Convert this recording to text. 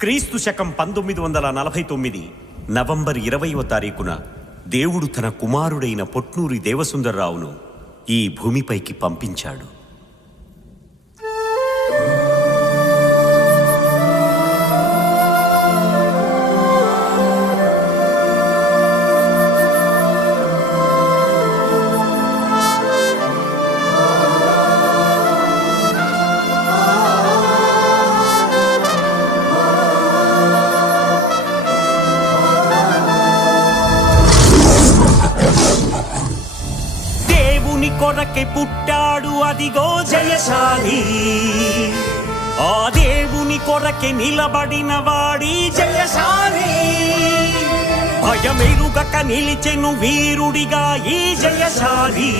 క్రీస్తు శకం 1949 నవంబర్ 20వ తారీఖున దేవుడు తన కుమారుడైన పొట్నూరి దేవసుందర్రావును ఈ భూమిపైకి పంపించాడు. కొరకే పుట్టాడు అదిగో జయశాలి, ఆ దేవుని కొరకే నిలబడిన వాడి జయశాలి. భయమెరుగక నిలిచెను వీరుడిగా ఈ జయశాలి.